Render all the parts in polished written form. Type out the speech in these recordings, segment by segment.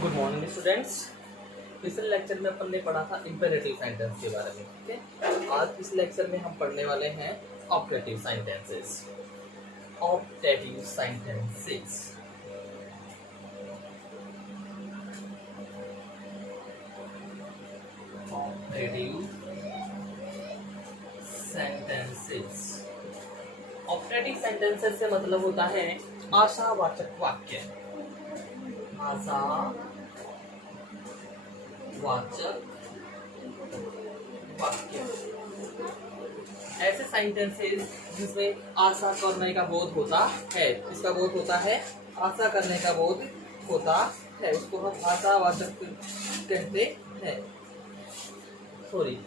Good morning students. पिछले lecture में अपन ने पढ़ा था इंपेरेटिव सेंटेंस के बारे में। ठीक है, आज इस लेक्चर में हम पढ़ने वाले हैं optative sentences. Optative sentences optative sentences optative sentences से मतलब होता है आशावाचक वाक्य। आशावाचक वाक्य ऐसे सेंटेंसेस जिसमें आशा करने का बोध होता है। इसका बोध होता है, आशा करने का बोध होता है, उसको हम आशावाचक कहते हैं। सॉरी,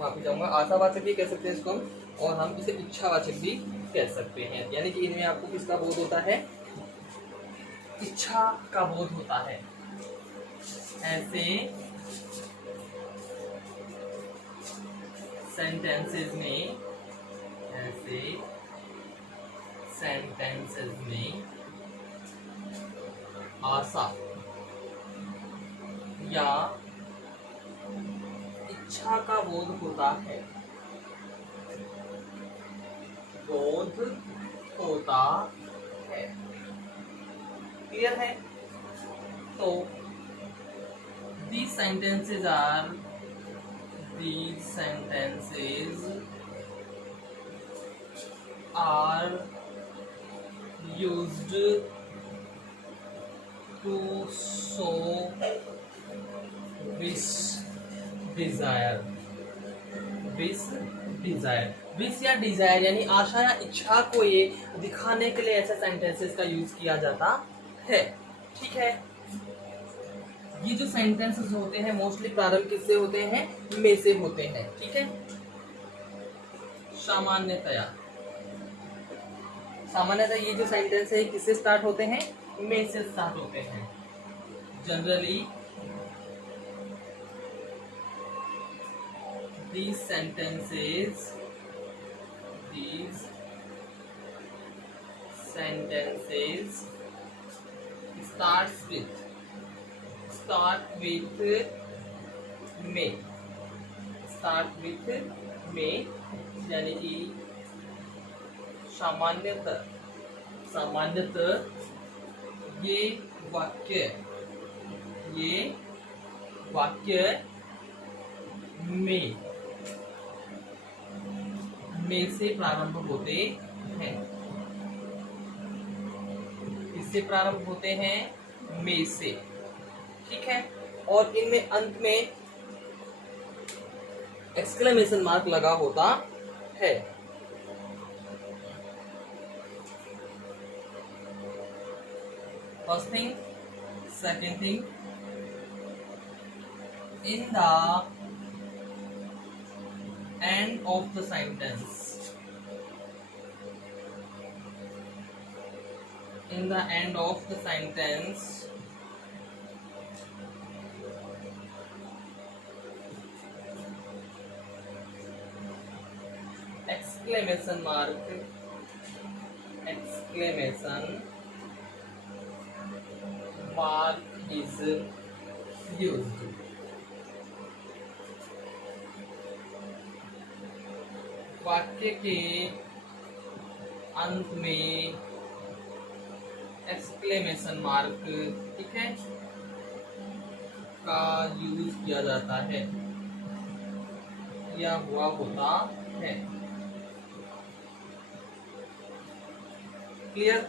माफी चाहूंगा, आशावाचक भी कह सकते हैं इसको हम, और हम इसे इच्छावाचक भी कह सकते हैं। यानी कि इनमें आपको किसका बोध होता है? इच्छा का बोध होता है। ऐसे सेंटेंसेस में आशा या इच्छा का बोध होता है। क्लियर है? तो these sentences are used to show wish या डिजायर यानी आशा या इच्छा को ये दिखाने के लिए ऐसे सेंटेंसेस का यूज किया जाता है। ठीक है, ये जो सेंटेंसेस होते हैं मोस्टली प्रारंभ किससे होते हैं? में से होते हैं। ठीक है, सामान्यतया ये जो सेंटेंस है किससे स्टार्ट होते हैं? में से स्टार्ट होते हैं। Generally these sentences start with में यानी कि सामान्यतः ये वाक्य में से प्रारंभ होते हैं। इससे प्रारंभ होते हैं, में से। ठीक है, और इनमें अंत में एक्सक्लेमेशन मार्क लगा होता है। First thing, second thing, in the end of the sentence, exclamation mark is used। वाक्य के अंत में एक्सक्लेमेशन मार्क, ठीक है, का यूज किया जाता है या हुआ होता है। क्लियर?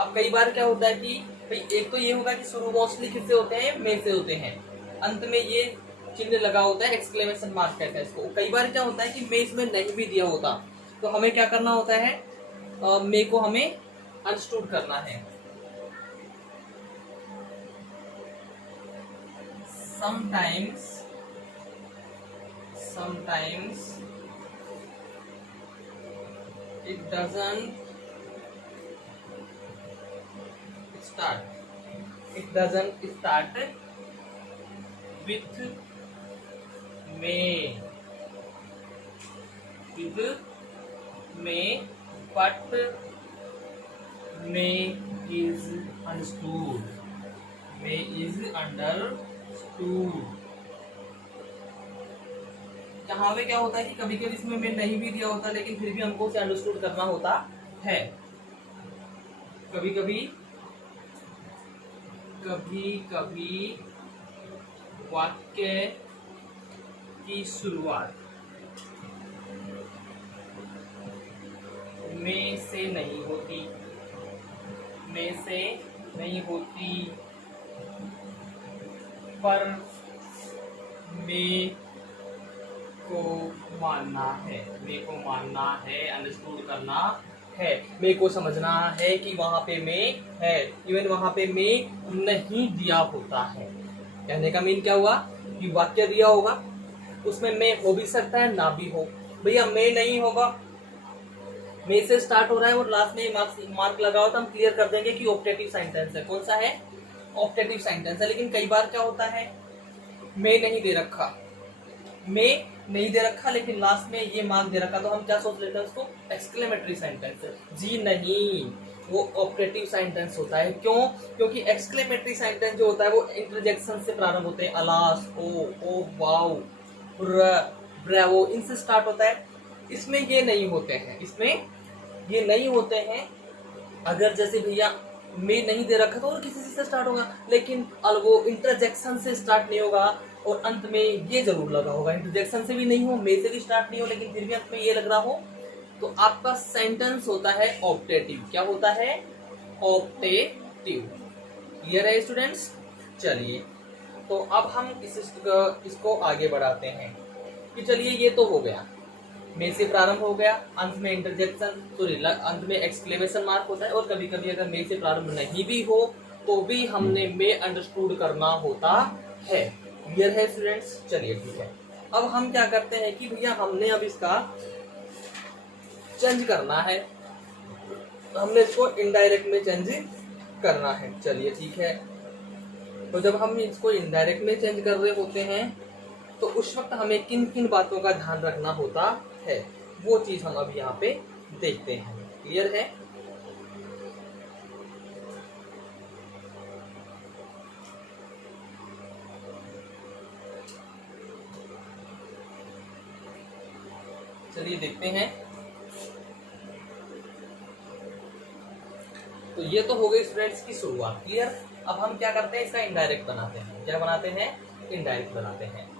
अब कई बार क्या होता है कि भाई एक तो ये होगा कि शुरू मोस्टली किससे होते हैं? में से होते हैं। अंत में ये चिन्ह लगा होता है, एक्सक्लेमेशन मार्क कहते हैं इसको। कई बार क्या होता है कि में इसमें नहीं भी दिया होता, तो हमें क्या करना होता है? में को हमें अंडरस्टूड करना है। sometimes it doesn't start with may, but may is understood may is understood. यहाँ पे क्या होता है कि कभी कभी इसमें मे नहीं भी दिया होता, लेकिन फिर भी हमको उसे अंडरस्टूड करना होता है। कभी कभी वाक्य की शुरुआत में से नहीं होती, पर मे को मानना है, अंडरस्टूड करना है, मे को समझना है कि वहां पे मे है, इवन वहां पे मे नहीं दिया होता है। कहने का मीन क्या हुआ कि वाक्य दिया होगा, उसमें मे हो भी सकता है ना भी हो। भैया मे नहीं होगा, मे से स्टार्ट हो रहा है और लास्ट में मार्क लगा हो तो हम क्लियर कर देंगे कि ऑप्टेटिव सेंटेंस है। कौन सा है? ऑप्टेटिव सेंटेंस है। लेकिन कई बार क्या होता है, मे नहीं दे रखा लेकिन लास्ट में ये मार्क दे रखा, तो हम क्या सोच लेते हैं उसको? Exclamatory sentence. जी नहीं, वो ऑप्टेटिव सेंटेंस होता है। क्यों? क्योंकि एक्सक्लेमेटरी सेंटेंस जो होता है वो इंटरजेक्शन से प्रारंभ होते हैं। अलास, ओ वाओ, ब्रावो, इनसे स्टार्ट होता है। इसमें ये नहीं होते हैं। अगर जैसे भैया में नहीं दे रखा तो और किसी से स्टार्ट होगा, लेकिन वो इंटरजेक्शन से स्टार्ट नहीं होगा और अंत में ये जरूर लगा होगा। इंटरजेक्शन से भी नहीं हो, में से भी स्टार्ट नहीं हो, लेकिन फिर भी अंत में ये लग रहा हो, तो आपका सेंटेंस होता है ऑप्टेटिव। क्या होता है? ऑप्टेटिव। क्लियर है स्टूडेंट्स? चलिए, तो अब हम इसको आगे बढ़ाते हैं कि चलिए ये तो हो गया, में से प्रारंभ हो गया, अंत में अंत में एक्सक्लेमेशन मार्क होता है, और कभी कभी अगर में से प्रारंभ नहीं भी हो तो भी हमने में अंडरस्टूड करना होता है। क्लियर है स्टूडेंट्स? चलिए ठीक है। अब हम क्या करते हैं कि भैया हमने अब इसका चेंज करना है, हमने इसको इनडायरेक्ट में चेंज करना है। चलिए ठीक है, तो जब हम इसको इनडायरेक्ट में चेंज कर रहे होते हैं तो उस वक्त हमें किन किन बातों का ध्यान रखना होता है, वो चीज हम अब यहाँ पे देखते हैं। क्लियर है? चलिए देखते हैं। तो ये तो हो गई स्टूडेंट्स की शुरुआत। क्लियर? अब हम क्या करते हैं, इसका इनडायरेक्ट बनाते हैं। क्या बनाते हैं? इनडायरेक्ट बनाते हैं।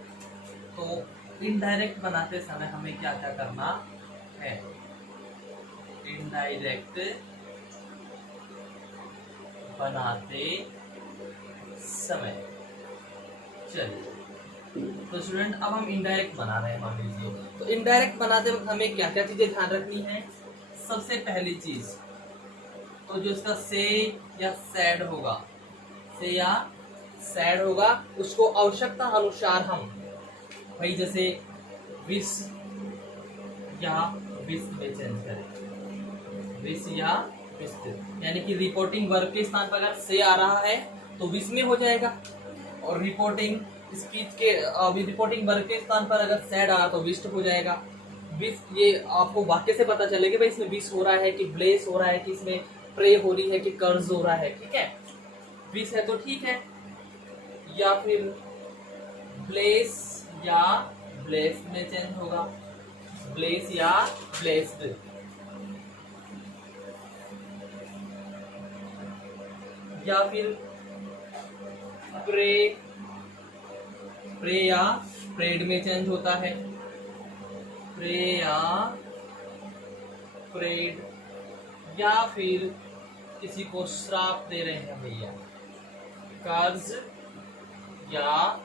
तो इनडायरेक्ट बनाते समय हमें क्या क्या करना है? इनडायरेक्ट बनाते समय, चलिए तो स्टूडेंट अब हम इनडायरेक्ट बना रहे हैं, मान लीजिए। तो इनडायरेक्ट बनाते वक्त हमें क्या क्या चीजें ध्यान रखनी है? सबसे पहली चीज तो जो इसका से या सैड होगा, उसको आवश्यकता अनुसार हम भाई जैसे विस या विस्त में चेंज करें। विस या विस्त, यानी कि रिपोर्टिंग वर्ब के स्थान पर अगर से आ रहा है तो विस में हो जाएगा, और रिपोर्टिंग वर्ब के स्थान पर अगर सैड आ रहा तो विस्ट हो जाएगा। विस, ये आपको वाक्य से पता चलेगा भाई इसमें विस हो रहा है कि ब्लेस हो रहा है, कि इसमें प्रे हो रही है कि कर्ज हो रहा है। ठीक है, विस है तो ठीक है, या फिर ब्लेस या ब्लेस्ड में चेंज होगा। ब्लेस या ब्लेस्ड, या फिर प्रे या प्रेड में चेंज होता है। प्रे या प्रेड, या फिर किसी को श्राप दे रहे हैं भैया, कर्ज या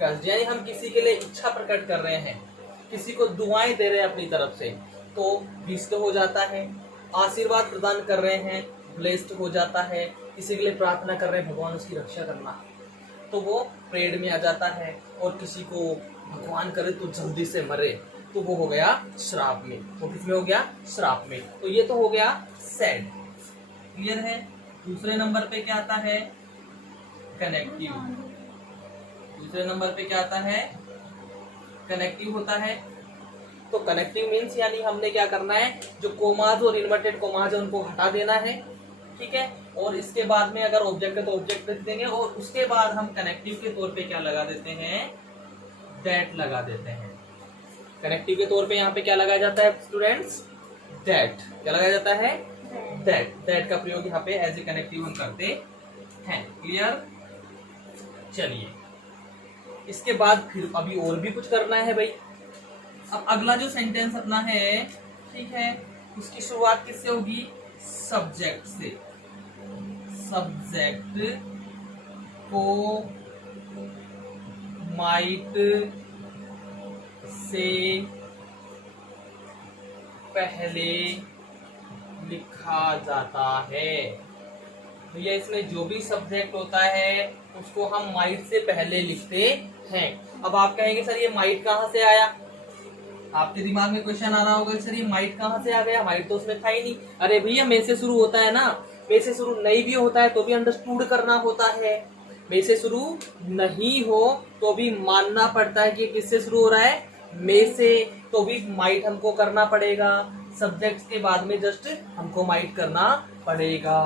कर्ज, यानी हम किसी के लिए इच्छा प्रकट कर रहे हैं, किसी को दुआएं दे रहे हैं अपनी तरफ से, तो ब्लेस्ड हो जाता है। आशीर्वाद प्रदान कर रहे हैं, ब्लेस्ड हो जाता है। किसी के लिए प्रार्थना कर रहे हैं भगवान उसकी रक्षा करना, तो वो प्रेड में आ जाता है। और किसी को भगवान करे तो जल्दी से मरे, तो वो हो गया श्राप में। वो किसमें हो गया? श्राप में। तो ये तो हो गया सैड। क्लियर है? दूसरे नंबर पे क्या आता है? कनेक्टिव। दूसरे नंबर पे क्या आता है? कनेक्टिव होता है। तो कनेक्टिव मीन्स यानी हमने क्या करना है, जो कोमाज और इन्वर्टेड कोमाज है उनको हटा देना है। ठीक है। और इसके बाद में अगर ऑब्जेक्ट है तो ऑब्जेक्ट लिख देंगे, और उसके बाद हम कनेक्टिव के तौर पे क्या लगा देते हैं, दैट लगा देते हैं। कनेक्टिव के तौर पे यहाँ पे क्या लगाया जाता है स्टूडेंट्स, दैट। क्या लगाया जाता है, दैट। दैट का प्रयोग यहाँ पे एज ए कनेक्टिव हम करते हैं। क्लियर। चलिए इसके बाद फिर अभी और भी कुछ करना है भाई। अब अगला जो सेंटेंस अपना है, ठीक है, उसकी शुरुआत किससे होगी, सब्जेक्ट से। सब्जेक्ट को माइट से पहले लिखा जाता है। भैया इसमें जो भी सब्जेक्ट होता है उसको हम माइट से पहले लिखते हैं। अब आप कहेंगे सर ये माइट कहाँ से आया, आपके दिमाग में क्वेश्चन आ रहा होगा सर ये माइट कहाँ से आ गया, माइट तो उसमें था ही नहीं। अरे भैया मे से शुरू होता है ना, मे से शुरू नहीं भी होता है तो भी अंडरस्टूड करना होता है। मे से शुरू नहीं हो तो भी मानना पड़ता है कि किससे शुरू हो रहा है, मे से, तो भी माइट हमको करना पड़ेगा। सब्जेक्ट के बाद में जस्ट हमको माइट करना पड़ेगा।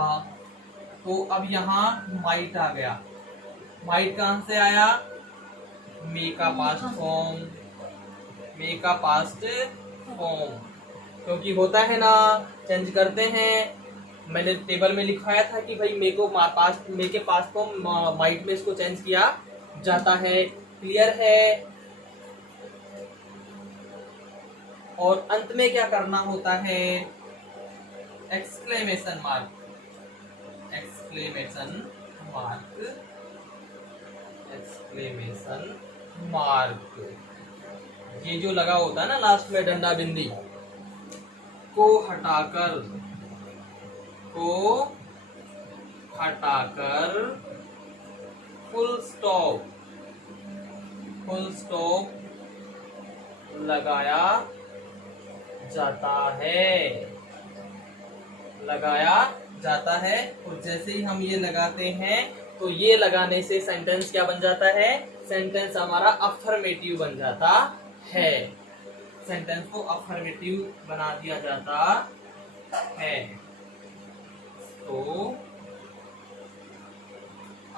तो अब यहाँ माइट आ गया। माइट कहाँ से आया, मे का पास्ट फॉर्म, मे का पास्ट फॉर्म, क्योंकि होता है ना, चेंज करते हैं। मैंने टेबल में लिखाया था कि भाई मे के पास्ट फॉर्म माइट में इसको चेंज किया जाता है। क्लियर है। और अंत में क्या करना होता है, exclamation mark. Exclamation mark, exclamation mark, ये जो लगा होता है ना लास्ट में डंडा बिंदी, को हटाकर फुल स्टॉप लगाया जाता है। और जैसे ही हम ये लगाते हैं तो ये लगाने से सेंटेंस क्या बन जाता है, सेंटेंस हमारा अफर्मेटिव बन जाता है। सेंटेंस को अफर्मेटिव बना दिया जाता है। तो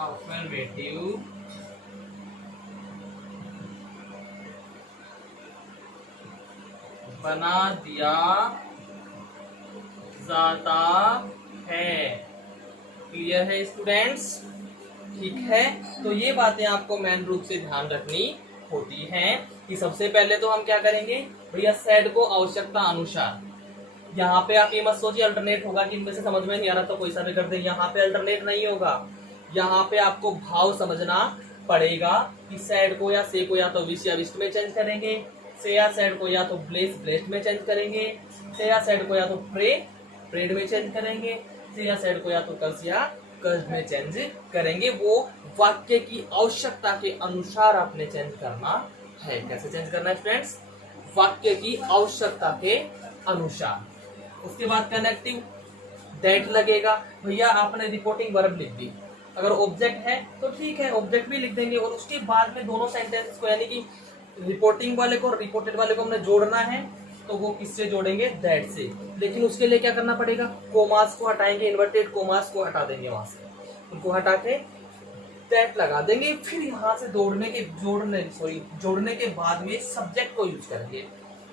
अफर्मेटिव बना दिया जाता है। क्लियर है स्टूडेंट्स, ठीक है। तो ये बातें आपको मेन रूप से ध्यान रखनी होती हैं कि सबसे पहले तो हम क्या करेंगे भैया, सेड को आवश्यकता अनुसार। यहाँ पे आप ये मत सोचिए अल्टरनेट होगा कि इनमें से समझ में नहीं आ रहा तो कोई सा भी कर दे, यहाँ पे अल्टरनेट नहीं होगा। यहाँ पे आपको भाव समझना पड़ेगा कि सेड को या से को या तो विश या विस्ट में चेंज करेंगे, से या सेड को या तो ब्लेस ब्लेस्ड में चेंज करेंगे, से या सेड को या तो प्रेड में चेंज करेंगे, से या सेड को या तो कर्स या कर्ज में चेंज करेंगे। वो वाक्य की आवश्यकता के अनुसार आपने चेंज करना है। कैसे चेंज करना है फ्रेंड्स, वाक्य की आवश्यकता के अनुसार। उसके बाद कनेक्टिव दैट लगेगा। भैया आपने रिपोर्टिंग वर्ब लिख दी, अगर ऑब्जेक्ट है तो ठीक है ऑब्जेक्ट भी लिख देंगे, और उसके बाद में दोनों सेंटेंस को यानी कि रिपोर्टिंग वाले को और रिपोर्टेड वाले को हमने जोड़ना है तो वो किससे जोड़ेंगे, दैट से। लेकिन उसके लिए क्या करना पड़ेगा, कोमास को हटाएंगे, इन्वर्टेड कोमास को हटा देंगे, वहां से उनको हटा के दैट लगा देंगे। फिर यहाँ से जोड़ने के बाद में सब्जेक्ट को यूज करेंगे।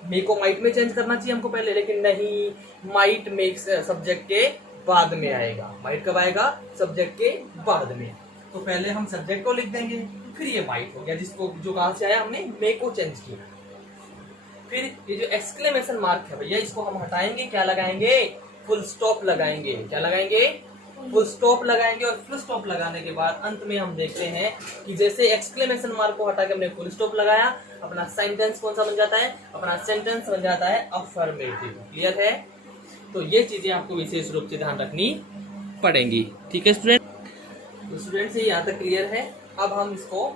मे को माइट में चेंज करना चाहिए हमको पहले, लेकिन नहीं, माइट मेक्स सब्जेक्ट के बाद में आएगा। माइट कब आएगा, सब्जेक्ट के बाद में। तो पहले हम सब्जेक्ट को लिख देंगे, फिर ये माइट हो गया, जिसको जो कहां से आया, हमने मे को चेंज किया। फिर ये जो एक्सक्लेमेशन मार्क है भैया, इसको हम हटाएंगे, क्या लगाएंगे, फुल स्टॉप लगाएंगे। क्या लगाएंगे, फुल स्टॉप लगाएंगे। और फुल स्टॉप लगाने के बाद अंत में हम देखते हैं कि जैसे एक्सक्लेमेशन मार्क को हटा के हमने फुल स्टॉप लगाया, अपना सेंटेंस कौन सा बन जाता है, अपना सेंटेंस बन जाता है अफर्मेटिव। क्लियर है। तो ये चीजें आपको विशेष रूप से ध्यान रखनी पड़ेंगी। ठीक है स्टूडेंट, तो स्टूडेंट से यहाँ तक क्लियर है। अब हम इसको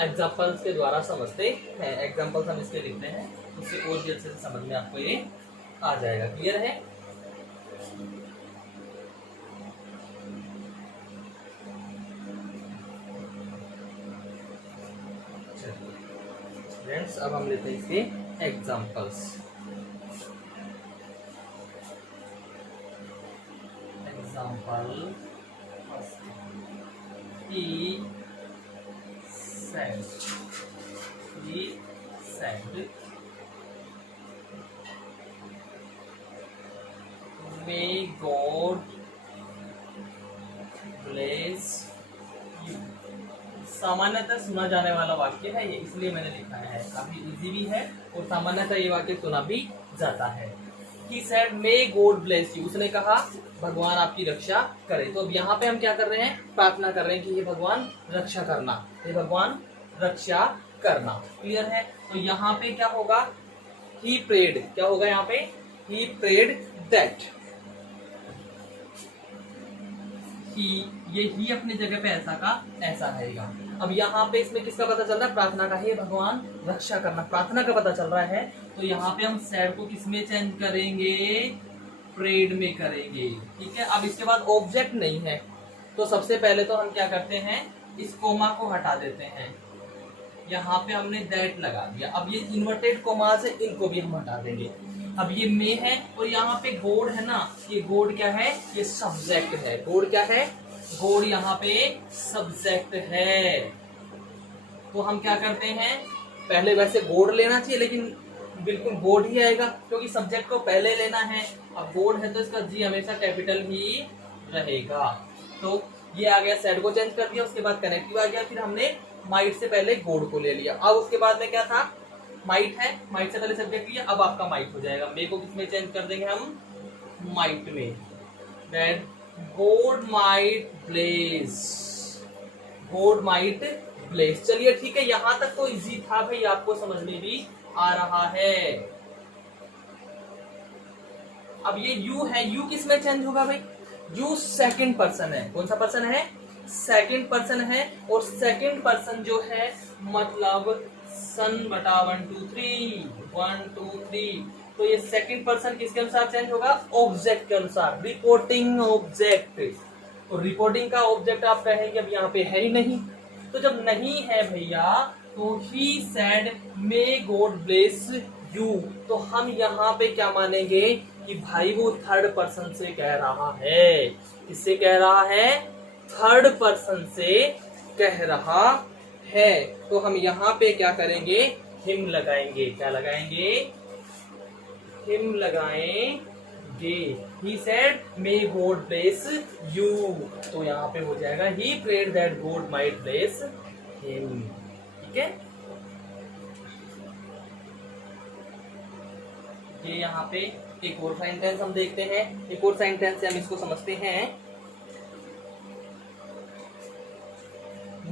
एग्जाम्पल्स के द्वारा समझते हैं। एग्जाम्पल्स हम इसके लिखते हैं, उससे और भी अच्छे से समझ में आपको ये आ जाएगा। क्लियर है। फ्रेंड्स अब हम लेते हैं इसके examples. Apple first. He said. He said. May God bless you. सामान्यतः सुना जाने वाला वाक्य है ये, इसलिए मैंने लिखा है। काफी इजी भी है और सामान्यतः ये वाक्य सुना भी जाता है। He said, May God bless you. उसने कहा भगवान आपकी रक्षा करे। तो अब यहाँ पे हम क्या कर रहे हैं? प्रार्थना कर रहे हैं कि ये भगवान रक्षा करना, ये भगवान रक्षा करना। क्लियर है? तो यहाँ पे क्या होगा? He prayed, क्या होगा यहाँ पे? He prayed that. ये ही अपनी जगह पे ऐसा का ऐसा रहेगा। अब यहाँ पे इसमें किसका पता चल रहा है? प्रार्थना का। हे भगवान रक्षा करना, प्रार्थना का पता चल रहा है। तो यहाँ पे हम सैड को किसमें चेंज करेंगे? प्रेड में करेंगे। ठीक है। अब इसके बाद ऑब्जेक्ट नहीं है, तो सबसे पहले तो हम क्या करते हैं? इस कोमा को हटा देते हैं। यहाँ पे हमने दैट लगा दिया। अब ये इन्वर्टेड कोमास है, इनको भी हम हटा देंगे। अब ये मे है और यहाँ पे गॉड है ना, ये गॉड क्या है? ये सब्जेक्ट है। गॉड क्या है? गॉड यहाँ पे सब्जेक्ट है। तो हम क्या करते हैं? पहले वैसे गॉड लेना चाहिए, लेकिन बिल्कुल गॉड ही आएगा क्योंकि सब्जेक्ट को पहले लेना है। अब गॉड है तो इसका जी हमेशा कैपिटल ही रहेगा। तो ये आ गया, सेड को चेंज कर दिया, उसके बाद कनेक्टिव आ गया, फिर हमने माइट से पहले गॉड को ले लिया। अब उसके बाद में क्या था? माइट है, माइट से पहले सब्जेक्ट लिया, अब आपका माइट हो जाएगा। मे को किसमें चेंज कर देंगे हम? माइट में। That God might bless, God might bless. चलिए ठीक है, यहां तक तो इजी था भाई, आपको समझ में भी आ रहा है। अब ये यू है, यू किसमें चेंज होगा भाई? यू सेकंड पर्सन है। कौन सा पर्सन है? सेकंड पर्सन है। और सेकंड पर्सन जो है मतलब सन बटा 1 2 3 1 2 3। तो ये सेकंड पर्सन किसके अनुसार चेंज होगा? ऑब्जेक्ट के अनुसार। Reporting object. तो रिपोर्टिंग का ऑब्जेक्ट आप कहेंगे अब यहाँ पे है ही नहीं। तो जब नहीं है भैया, तो ही said may God bless you. तो हम यहाँ पे क्या मानेंगे कि भाई वो थर्ड पर्सन से कह रहा है। किससे कह रहा है? थर्ड पर्सन से कह रहा है। तो हम यहाँ पे क्या करेंगे? हिम लगाएंगे। क्या लगाएंगे? हिम लगाएंगे। He said may God bless you. तो यहाँ पे हो जाएगा he prayed that God might bless him. ठीक है। ये यहाँ पे एक और सेंटेंस हम देखते हैं। एक और सेंटेंस से हम इसको समझते हैं।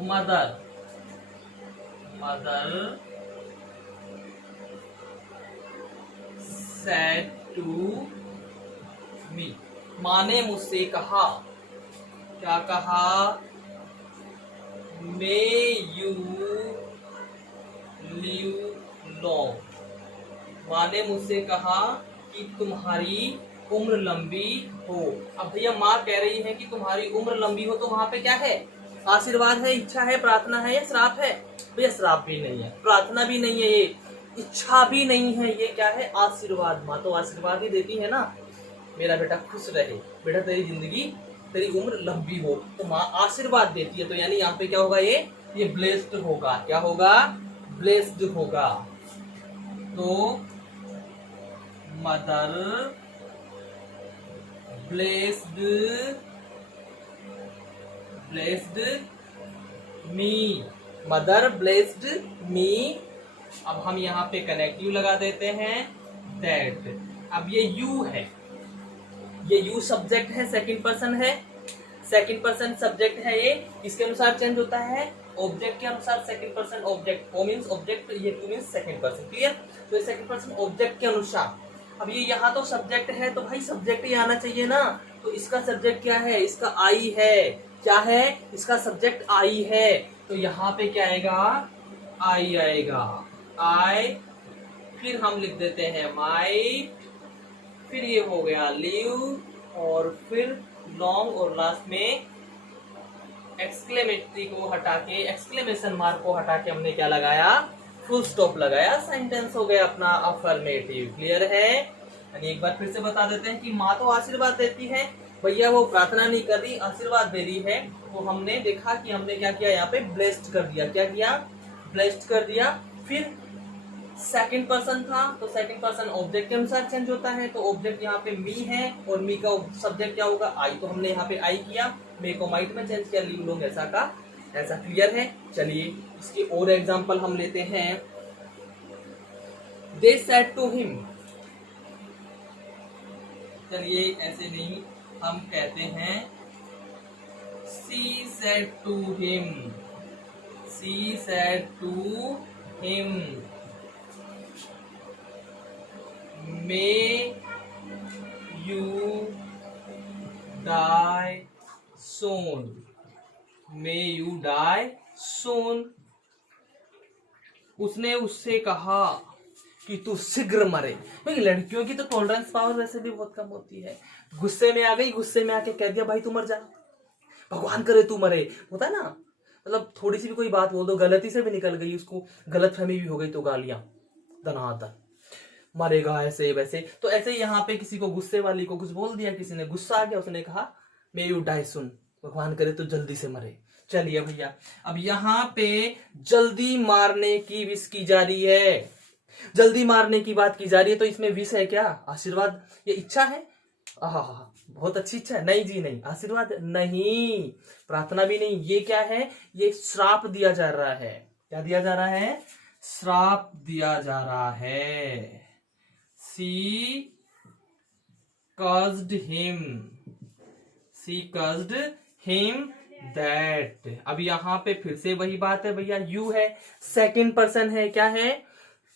Mother, mother said to me, माँ ने मुझसे कहा। क्या कहा? May you live long। माँ ने मुझसे कहा कि तुम्हारी उम्र लंबी हो। अब भैया माँ कह रही है कि तुम्हारी उम्र लंबी हो, तो वहां पे क्या है? आशीर्वाद है, इच्छा है, प्रार्थना है या श्राप है? भैया श्राप भी नहीं है, प्रार्थना भी नहीं है, ये इच्छा भी नहीं है, ये क्या है? आशीर्वाद। माँ तो आशीर्वाद ही देती है ना, मेरा बेटा खुश रहे, बेटा तेरी जिंदगी, तेरी उम्र लंबी हो। तो माँ आशीर्वाद देती है। तो यानी यहाँ पे क्या होगा? ये ब्लेस्ड होगा। क्या होगा? ब्लेस्ड होगा। तो mother blessed me, mother blessed me. अब हम यहाँ पे कनेक्टिव लगा देते हैं दैट। अब ये यू है, ये यू सब्जेक्ट है, सेकंड पर्सन है, सेकंड पर्सन सब्जेक्ट है। ये किसके अनुसार चेंज होता है? ऑब्जेक्ट के अनुसार। Second person object, O means object, ये to means second person. Clear? तो ये सेकंड पर्सन ऑब्जेक्ट के अनुसार। अब ये यहाँ तो सब्जेक्ट है, तो भाई सब्जेक्ट ही आना चाहिए ना। तो इसका सब्जेक्ट क्या है? इसका आई है। क्या है? इसका सब्जेक्ट आई है। तो यहाँ पे क्या आएगा? आई आएगा। आई, फिर हम लिख देते हैं माइट, फिर ये हो गया लिव, और फिर लॉन्ग, और लास्ट में एक्सक्लेमेटरी को हटा के, एक्सक्लेमेशन मार्क को हटा के हमने क्या लगाया? फुल स्टॉप लगाया। सेंटेंस हो गया अपना अफर्मेटिव। क्लियर है? एक बार फिर से बता देते हैं कि माँ तो आशीर्वाद देती है, भैया वो प्रार्थना नहीं कर रही, आशीर्वाद दे रही है। तो हमने देखा कि हमने क्या किया, यहाँ पे ब्लेस्ड कर दिया। क्या किया, ब्लेस्ड कर दिया। फिर सेकंड पर्सन था, तो सेकंड पर्सन ऑब्जेक्ट के अनुसार चेंज होता है। तो ऑब्जेक्ट यहाँ पे मी है और मी का सब्जेक्ट क्या होगा, आई। तो हमने यहाँ पे आई किया, मे को माइट में चेंज किया, लिव लोग ऐसा का ऐसा। क्लियर है। चलिए इसकी और एग्जांपल हम लेते हैं। दे सेड टू हिम, चलिए ऐसे नहीं, हम कहते हैं she said to him, she said to him May you die soon. May you die soon. उसने उससे कहा कि तू शीघ्र मरे। भाई लड़कियों की तो टॉलरेंस पावर वैसे भी बहुत कम होती है। गुस्से में आ गई, गुस्से में आके कह दिया भाई तू मर जा, भगवान करे तू मरे। होता है ना, मतलब थोड़ी सी भी कोई बात बोल दो, गलती से भी निकल गई, उसको गलतफहमी भी हो गई तो गालियां दनादन, मरेगा ऐसे वैसे। तो ऐसे ही यहाँ पे किसी को, गुस्से वाली को कुछ बोल दिया, किसी ने गुस्सा आ गया, उसने कहा मे यू डाई सुन, भगवान करे तो जल्दी से मरे। चलिए भैया, अब यहाँ पे जल्दी मारने की विश की जा रही है, जल्दी मारने की बात की जा रही है। तो इसमें विश है क्या, आशीर्वाद, ये इच्छा है। आहा, बहुत अच्छी इच्छा है। नहीं जी नहीं, आशीर्वाद नहीं, प्रार्थना भी नहीं। ये क्या है, ये श्राप दिया जा रहा है। क्या दिया जा रहा है, श्राप दिया जा रहा है। She cursed him. She cursed him that. अब यहां पे फिर से वही बात है भैया, यू है, सेकंड पर्सन है। क्या है,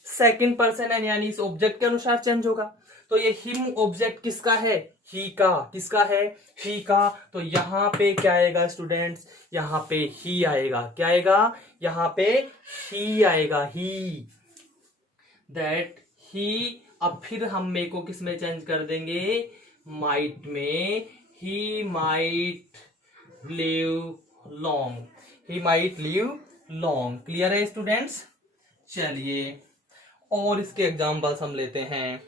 सेकंड पर्सन है, यानी इस ऑब्जेक्ट के अनुसार चेंज होगा। तो ये हिम ऑब्जेक्ट किसका है, ही का। किसका है, ही का। तो यहां पे क्या आएगा स्टूडेंट्स, यहां पे ही आएगा। क्या आएगा, यहां पे ही आएगा, ही। That he. अब फिर हम मे को किस में चेंज कर देंगे, माइट में। He might live long, he might live long. Clear है स्टूडेंट्स। चलिए और इसके एग्जाम्पल्स हम लेते हैं।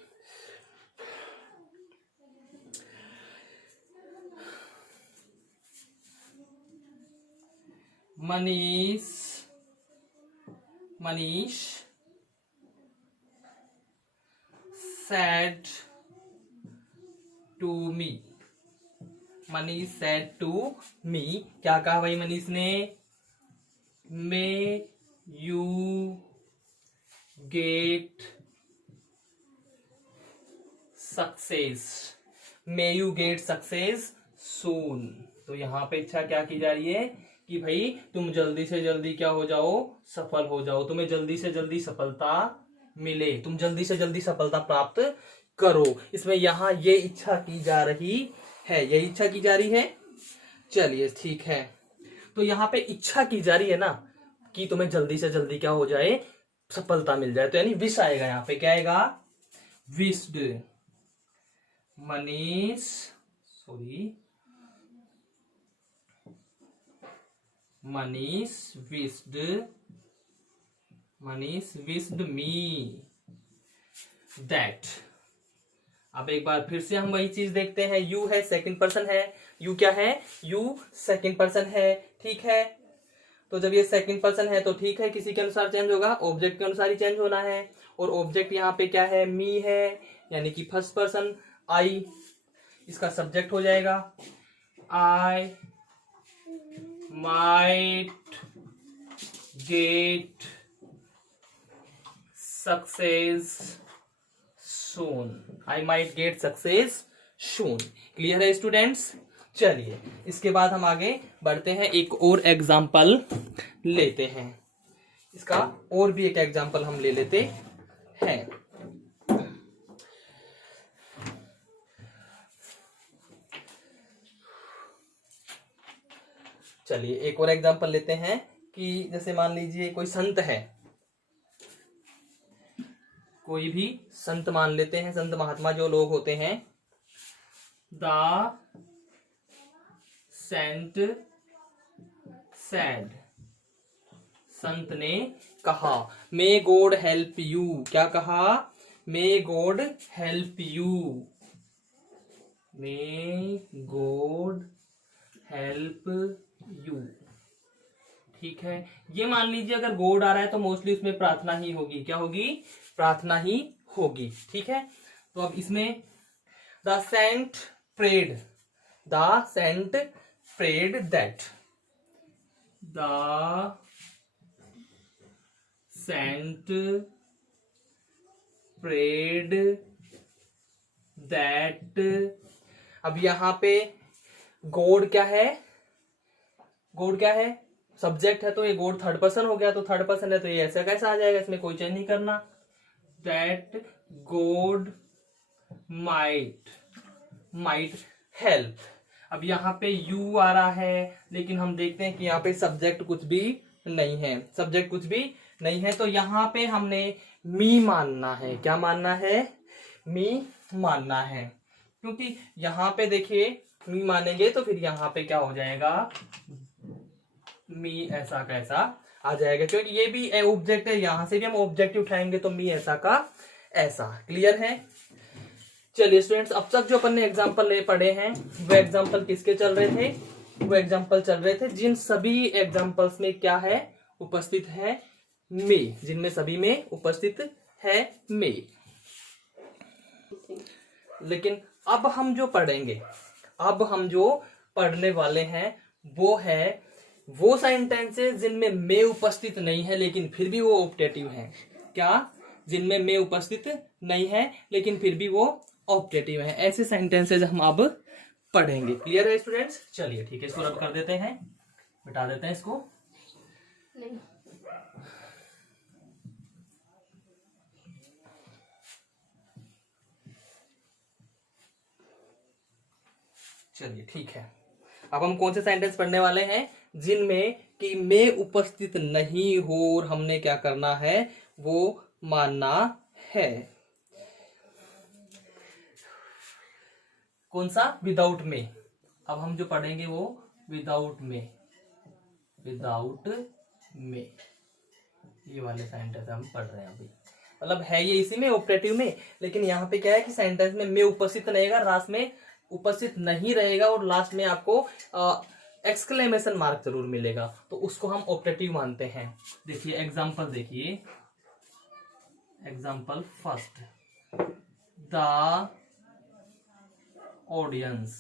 Manish said to me, Manish said to me। क्या कहा भाई मनीष ने, may you get success, may you get success soon। तो यहां पे इच्छा क्या की जा रही है कि भाई तुम जल्दी से जल्दी क्या हो जाओ, सफल हो जाओ, तुम्हें जल्दी से जल्दी सफलता मिले, तुम जल्दी से जल्दी सफलता प्राप्त करो। इसमें यहां ये इच्छा की जा रही है, यही इच्छा की जा रही है। चलिए ठीक है, तो यहां पे इच्छा की जा रही है ना कि तुम्हें जल्दी से जल्दी क्या हो जाए, सफलता मिल जाए। तो यानी विश आएगा, यहां पे क्या आएगा, wished. Manish wished me that. अब एक बार फिर से हम वही चीज देखते हैं। यू है, सेकंड पर्सन है। यू क्या है, यू सेकंड पर्सन है। ठीक है, तो जब ये सेकंड पर्सन है तो ठीक है, किसी के अनुसार चेंज होगा, ऑब्जेक्ट के अनुसार ही चेंज होना है। और ऑब्जेक्ट यहाँ पे क्या है, मी है, यानी कि फर्स्ट पर्सन आई, इसका सब्जेक्ट हो जाएगा। I might get success soon, I might get success soon। Clear है स्टूडेंट्स। चलिए इसके बाद हम आगे बढ़ते हैं, एक और एग्जाम्पल लेते हैं। इसका और भी एक एग्जाम्पल हम ले लेते हैं। चलिए एक और एग्जाम्पल लेते हैं कि जैसे मान लीजिए कोई संत है, कोई भी संत मान लेते हैं, संत महात्मा जो लोग होते हैं। द सेंट सैड, संत ने कहा। May God help you. क्या कहा, may God help you may God help you. ठीक है, ये मान लीजिए अगर गॉड आ रहा है तो मोस्टली उसमें प्रार्थना ही होगी। क्या होगी? प्रार्थना ही होगी। ठीक है, तो अब इसमें the saint prayed, the saint prayed that, the saint prayed that. अब यहां पे गॉड क्या है? गॉड क्या है? सब्जेक्ट है, तो ये गॉड थर्ड पर्सन हो गया, तो थर्ड पर्सन है तो ये ऐसा कैसा आ जाएगा, इसमें कोई चेंज नहीं करना। That God might help. अब यहाँ पे यू आ रहा है, लेकिन हम देखते हैं कि यहाँ पे सब्जेक्ट कुछ भी नहीं है, सब्जेक्ट कुछ भी नहीं है, तो यहाँ पे हमने मी मानना है। क्या मानना है? मी मानना है, क्योंकि यहाँ पे देखिए मी मानेंगे तो फिर यहाँ पे क्या हो जाएगा? मी ऐसा कैसा आ जाएगा, क्योंकि ये भी ऑब्जेक्ट है, यहां से भी हम ऑब्जेक्ट उठाएंगे तो मी ऐसा का ऐसा। क्लियर है? चलिए स्टूडेंट्स, अब तक जो अपन ने एग्जाम्पल ले पढ़े हैं वो एग्जाम्पल किसके चल रहे थे? वो एग्जाम्पल चल रहे थे जिन सभी एग्जाम्पल्स में क्या है? उपस्थित है मे, जिनमें सभी में उपस्थित है मे। लेकिन अब हम जो पढ़ेंगे, अब हम जो पढ़ने वाले हैं वो है वो सेंटेंसेस जिनमें मे उपस्थित नहीं है लेकिन फिर भी वो ऑप्टेटिव हैं। क्या? जिनमें मे उपस्थित नहीं है लेकिन फिर भी वो ऑप्टेटिव है, ऐसे सेंटेंसेस हम अब पढ़ेंगे। क्लियर है स्टूडेंट्स? चलिए ठीक है, इसको रब कर देते हैं, मिटा देते हैं इसको। नहीं। चलिए ठीक है, अब हम कौन से सेंटेंस पढ़ने वाले हैं? जिनमें कि मे उपस्थित नहीं हो और हमने क्या करना है? वो मानना है। कौन सा? विदाउट में। अब हम जो पढ़ेंगे वो विदाउट में, विदाउट में, ये वाले सेंटेंस हम पढ़ रहे हैं अभी। मतलब है ये इसी में ऑपरेटिव में, लेकिन यहाँ पे क्या है कि सेंटेंस में मे उपस्थित रहेगा, लास्ट में उपस्थित नहीं रहेगा और लास्ट में आपको एक्सक्लेमेशन मार्क जरूर मिलेगा, तो उसको हम ऑपरेटिव मानते हैं। देखिए एग्जांपल, देखिए example first, the audience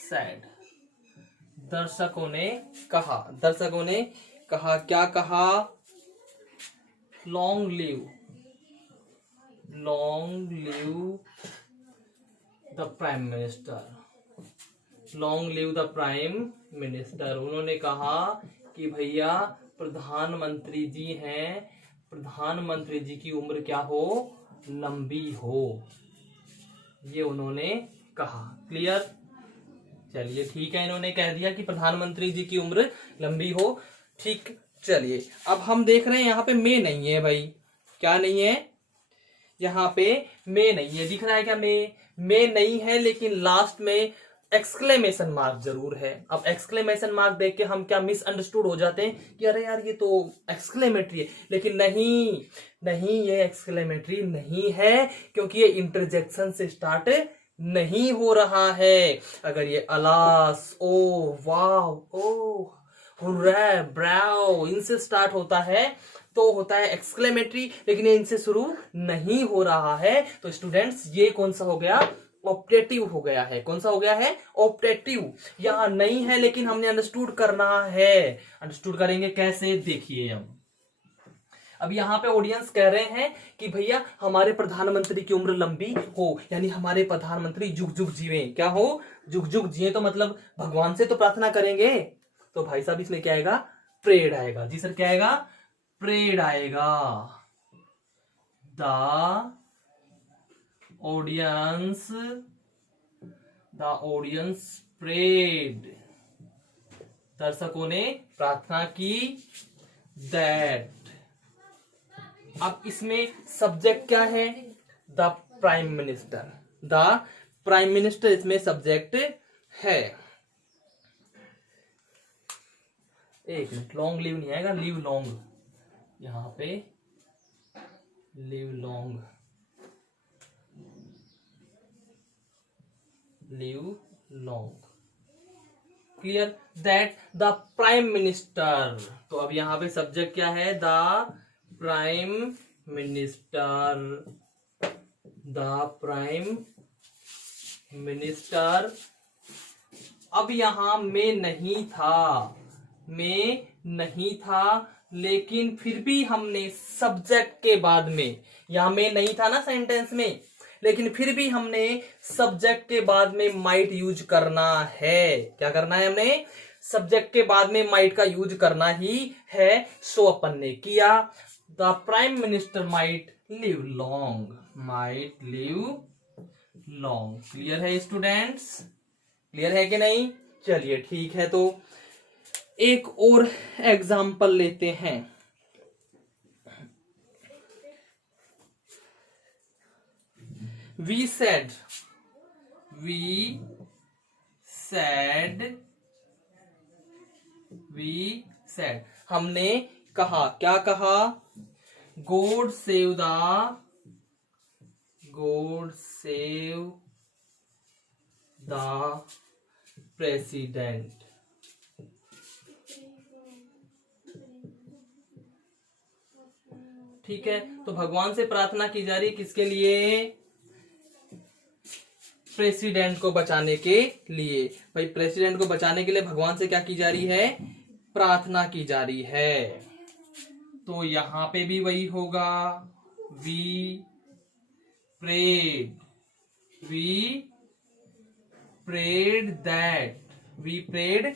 said, दर्शकों ने कहा, दर्शकों ने कहा, क्या कहा? Long live the prime minister, long live the prime minister. उन्होंने कहा कि भैया प्रधानमंत्री जी हैं, प्रधानमंत्री जी की उम्र क्या हो? लंबी हो, ये उन्होंने कहा। क्लियर? चलिए ठीक है, इन्होंने कह दिया कि प्रधानमंत्री जी की उम्र लंबी हो। ठीक, चलिए अब हम देख रहे हैं यहाँ पे मे नहीं है भाई। क्या नहीं है? यहाँ पे मे नहीं है, दिख रहा है क्या? मे नहीं है, लेकिन लास्ट में एक्सक्लेमेशन मार्क जरूर है। अब एक्सक्लेमेशन मार्क देख के हम क्या मिसअंडरस्टूड हो जाते हैं कि अरे यार ये तो एक्सक्लेमेटरी है, लेकिन नहीं ये एक्सक्लेमेटरी नहीं है, क्योंकि ये इंटरजेक्शन से स्टार्ट नहीं हो रहा है। अगर ये अलास, ओ, वाव, ओ, हुर्रा, ब्राव, इनसे स्टार्ट होता है तो होता है एक्सक्लेमेटरी, लेकिन इनसे शुरू नहीं हो रहा है, तो स्टूडेंट्स ये कौन सा हो गया? ऑप्टेटिव हो गया है। कौन सा हो गया है? ऑप्टेटिव। यहां नहीं है लेकिन हमने अंडरस्टूड करना है। अंडरस्टूड करेंगे कैसे? देखिए अब यहाँ पे ऑडियंस कह रहे हैं कि भैया हमारे प्रधानमंत्री की उम्र लंबी हो, यानी हमारे प्रधानमंत्री जुग जुग जीवे। क्या हो? जुग जुग जिए, तो मतलब भगवान से तो प्रार्थना करेंगे, तो भाई साहब इसमें क्या आएगा? प्रेड आएगा। जी सर, क्या आएगा? प्रेड आएगा। द ऑडियंस प्रेड, दर्शकों ने प्रार्थना की। दैट, अब इसमें सब्जेक्ट क्या है? The prime minister, the prime minister इसमें सब्जेक्ट है। एक मिनट, लॉन्ग लिव नहीं आएगा, लिव लॉन्ग, यहां पे live long, live long. Clear? That the prime minister, तो अब यहां पे सब्जेक्ट क्या है? The prime minister, the prime minister. अब यहां में नहीं था, में नहीं था, लेकिन फिर भी हमने सब्जेक्ट के बाद में, यहां में नहीं था ना सेंटेंस में, लेकिन फिर भी हमने सब्जेक्ट के बाद में माइट यूज करना है। क्या करना है? हमने सब्जेक्ट के बाद में माइट का यूज करना ही है। सो अपन ने किया, the prime minister might live long, might live long. Clear है स्टूडेंट्स? क्लियर है कि नहीं? चलिए ठीक है, तो एक और एग्जाम्पल लेते हैं। We said, we said, we said, हमने कहा, क्या कहा? God save the, God save the president। ठीक है, तो भगवान से प्रार्थना की जा रही है, किसके लिए? प्रेसिडेंट को बचाने के लिए। भाई प्रेसिडेंट को बचाने के लिए भगवान से क्या की जा रही है? प्रार्थना की जा रही है। तो यहां पे भी वही होगा, we prayed, we prayed that, we prayed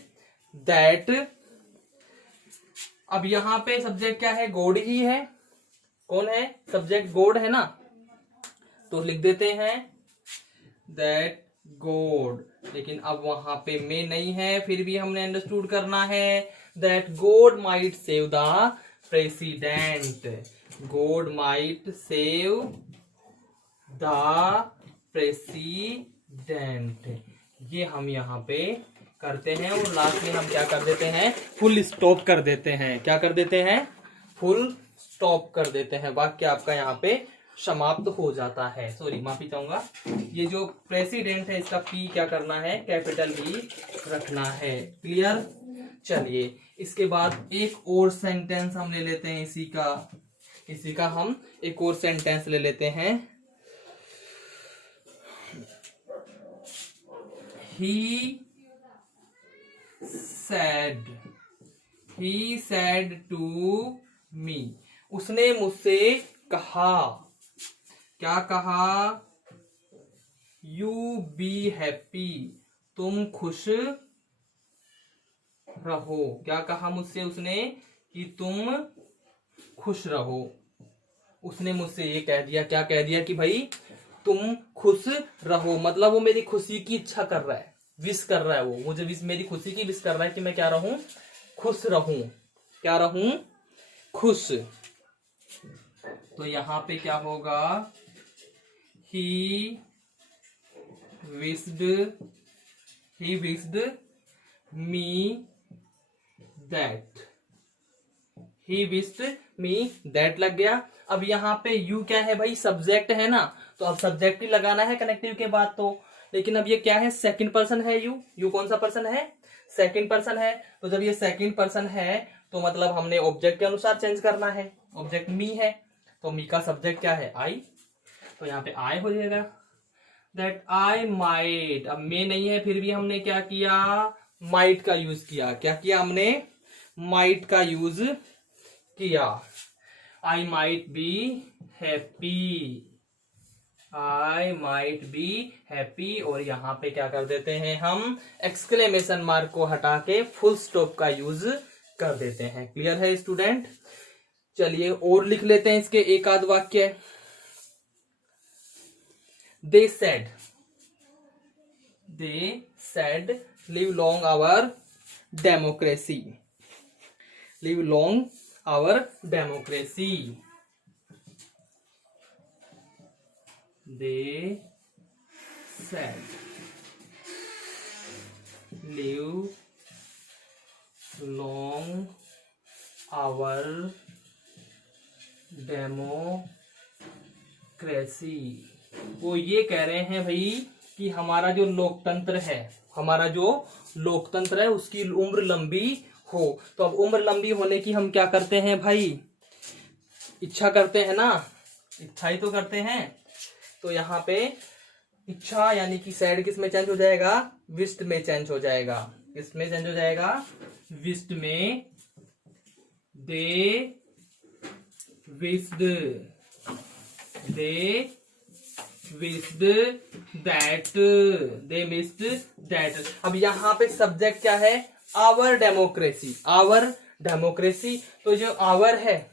that. अब यहां पे सब्जेक्ट क्या है? गॉड ही है। कौन है सब्जेक्ट? गॉड है ना, तो लिख देते हैं दैट गॉड। लेकिन अब वहां पे में नहीं है, फिर भी हमने अंडरस्टूड करना है that God might save the president, God might save the president. ये हम यहाँ पे करते हैं, और लास्ट में हम क्या कर देते हैं? फुल स्टॉप कर देते हैं। क्या कर देते हैं? फुल स्टॉप कर देते हैं। वाक्य आपका यहाँ पे समाप्त हो जाता है। सॉरी, माफी चाहूंगा। ये जो प्रेसिडेंट है, इसका पी क्या करना है? कैपिटल ही रखना है। क्लियर? चलिए, इसके बाद एक और सेंटेंस हम ले लेते हैं इसी का हम एक और सेंटेंस ले लेते हैं। He said to me, उसने मुझसे कहा। क्या कहा? You be happy, तुम खुश रहो। क्या कहा मुझसे उसने? कि तुम खुश रहो। उसने मुझसे ये कह दिया, क्या कह दिया? कि भाई तुम खुश रहो। मतलब वो मेरी खुशी की इच्छा कर रहा है, विश कर रहा है, वो मुझे मेरी खुशी की विश कर रहा है कि मैं क्या रहूं? खुश रहूं। क्या रहूं? खुश। तो यहां पे क्या होगा? ही wished me that, he wished me that लग गया। अब यहाँ पे यू क्या है भाई? सब्जेक्ट है ना, तो अब सब्जेक्ट ही लगाना है कनेक्टिव के बाद तो। लेकिन अब ये क्या है? सेकंड पर्सन है यू कौन सा पर्सन है? सेकंड पर्सन है। तो जब ये सेकंड पर्सन है, तो मतलब हमने ऑब्जेक्ट के अनुसार चेंज करना है। ऑब्जेक्ट मी है, तो मी का सब्जेक्ट क्या है? आई। तो यहाँ पे आई हो जाएगा। दैट आई माइट, अब मे नहीं है, फिर भी हमने क्या किया? माइट का यूज किया। क्या किया हमने? माइट का यूज किया। I might be happy, I might be happy. और यहां पे क्या कर देते हैं? हम एक्सक्लेमेशन मार्क को हटा के फुल स्टॉप का यूज कर देते हैं। क्लियर है स्टूडेंट? चलिए और लिख लेते हैं इसके एक आध वाक्य। They said live long our democracy, live long our democracy। They said live long our democracy। वो ये कह रहे हैं भाई कि हमारा जो लोकतंत्र है उसकी उम्र लंबी हो। तो अब उम्र लंबी होने की हम क्या करते हैं भाई, इच्छा करते हैं ना, इच्छा ही तो करते हैं। तो यहाँ पे इच्छा यानी कि सैड किस में चेंज हो जाएगा, विस्ट में चेंज हो जाएगा। किस में चेंज हो जाएगा, विस्ट में। दे विस्ड दैट। अब यहाँ पे सब्जेक्ट क्या है, आवर डेमोक्रेसी। तो जो आवर है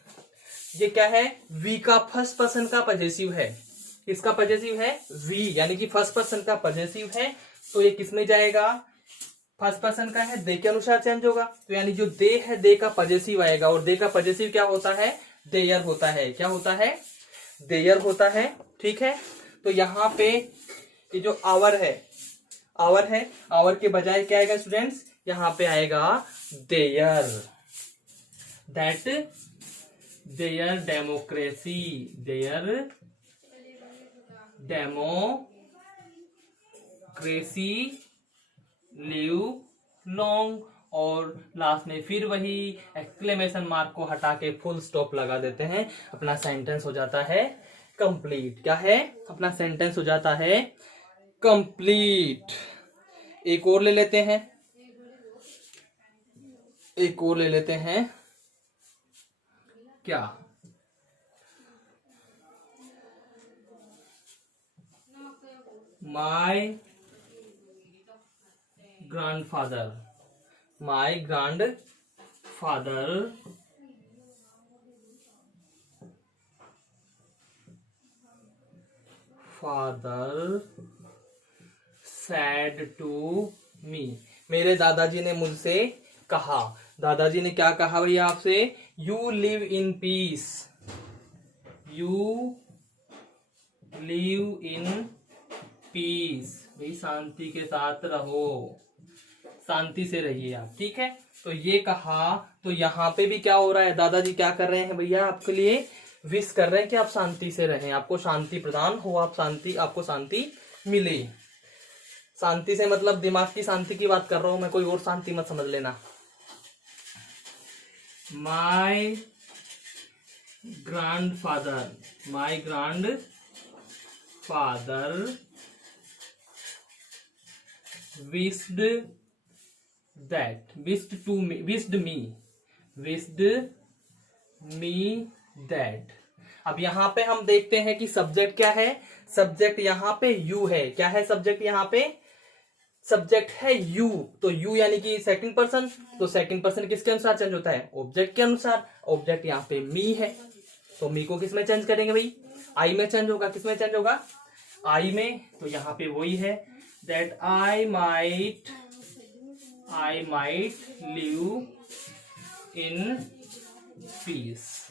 ये क्या है, वी का फर्स्ट पर्सन का पॉजेसिव है। किसका पॉजेसिव है, वी, यानी कि फर्स्ट पर्सन का पॉजेसिव है। तो ये किस में जाएगा, फर्स्ट पर्सन का है, दे के अनुसार चेंज होगा। तो यानी जो दे है, दे का पॉजेसिव आएगा, और दे का पॉजेसिव क्या होता है, देयर होता है। क्या होता है, देयर होता है। ठीक है, तो यहाँ पे ये जो आवर है, आवर के बजाय क्या आएगा स्टूडेंट्स, यहाँ पे आएगा there. That there democracy live long. और लास्ट में फिर वही एक्सक्लेमेशन मार्क को हटा के फुल स्टॉप लगा देते हैं, अपना सेंटेंस हो जाता है कंप्लीट। क्या है, अपना सेंटेंस हो जाता है कंप्लीट। एक और ले लेते हैं, क्या, माई ग्रैंडफादर said to me। मेरे दादाजी ने मुझसे कहा। दादाजी ने क्या कहा भैया आपसे, यू लिव इन पीस। भाई शांति के साथ रहो, शांति से रहिए आप। ठीक है, तो ये कहा। तो यहाँ पे भी क्या हो रहा है, दादाजी क्या कर रहे हैं भैया, आपके लिए विश कर रहे हैं कि आप शांति से रहें, आपको शांति प्रदान हो, आपको शांति मिले। शांति से मतलब दिमाग की शांति की बात कर रहा हूं मैं, कोई और शांति मत समझ लेना। माई ग्रैंडफादर wished me that। अब यहाँ पे हम देखते हैं कि सब्जेक्ट क्या है, सब्जेक्ट यहाँ पे यू है। क्या है सब्जेक्ट, यहाँ पे सब्जेक्ट है यू। तो यू यानी कि सेकंड पर्सन, तो सेकंड पर्सन किसके अनुसार चेंज होता है, ऑब्जेक्ट के अनुसार। ऑब्जेक्ट यहाँ पे मी है, तो मी को किस में चेंज करेंगे भाई, आई में चेंज होगा। किस में चेंज होगा, आई में। तो यहाँ पे वही है, that I might live in peace,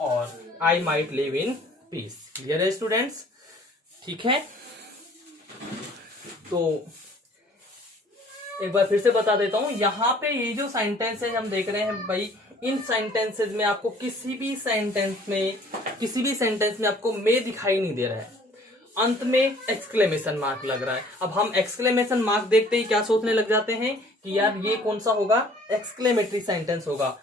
और I might live in peace. Clear है स्टूडेंट्स, ठीक है। तो एक बार फिर से बता देता हूं, यहां पे ये जो सेंटेंस है हम देख रहे हैं भाई, इन सेंटेंसेस में आपको किसी भी सेंटेंस में आपको मे दिखाई नहीं दे रहा है, अंत में एक्सक्लेमेशन मार्क लग रहा है। अब हम एक्सक्लेमेशन मार्क देखते ही क्या सोचने लग जाते हैं कि यार ये कौन सा होगा, एक्सक्लेमेटरी सेंटेंस होगा।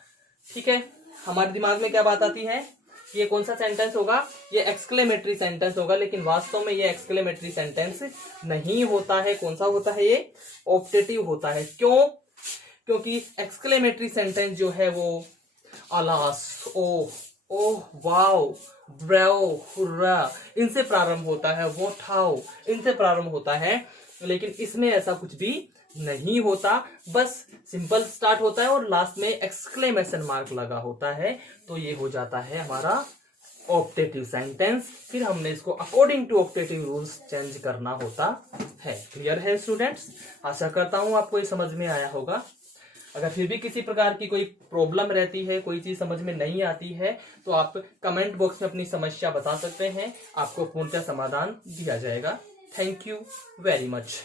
ठीक है, हमारे दिमाग में क्या बात आती है, ये कौन सा सेंटेंस होगा, ये एक्सक्लेमेटरी सेंटेंस होगा। लेकिन वास्तव में ये एक्सक्लेमेटरी सेंटेंस नहीं होता है। कौन सा होता है, ये ऑप्टेटिव होता है। क्यों, क्योंकि एक्सक्लेमेटरी सेंटेंस जो है वो अलास, ओह, वाओ, ब्राओ, हुर्रा, इनसे प्रारंभ होता है। वो ठाओ, इनसे प्रारंभ होता है। लेकिन इसमें ऐसा कुछ भी नहीं होता, बस सिंपल स्टार्ट होता है और लास्ट में एक्सक्लेमेशन मार्क लगा होता है। तो ये हो जाता है हमारा ऑप्टेटिव सेंटेंस। फिर हमने इसको according to optative rules change करना होता है। क्लियर है स्टूडेंट्स, आशा करता हूं आपको ये समझ में आया होगा। अगर फिर भी किसी प्रकार की कोई प्रॉब्लम रहती है, कोई चीज समझ में नहीं आती है, तो आप कमेंट बॉक्स में अपनी समस्या बता सकते हैं, आपको पूर्णतः समाधान दिया जाएगा। Thank you very much.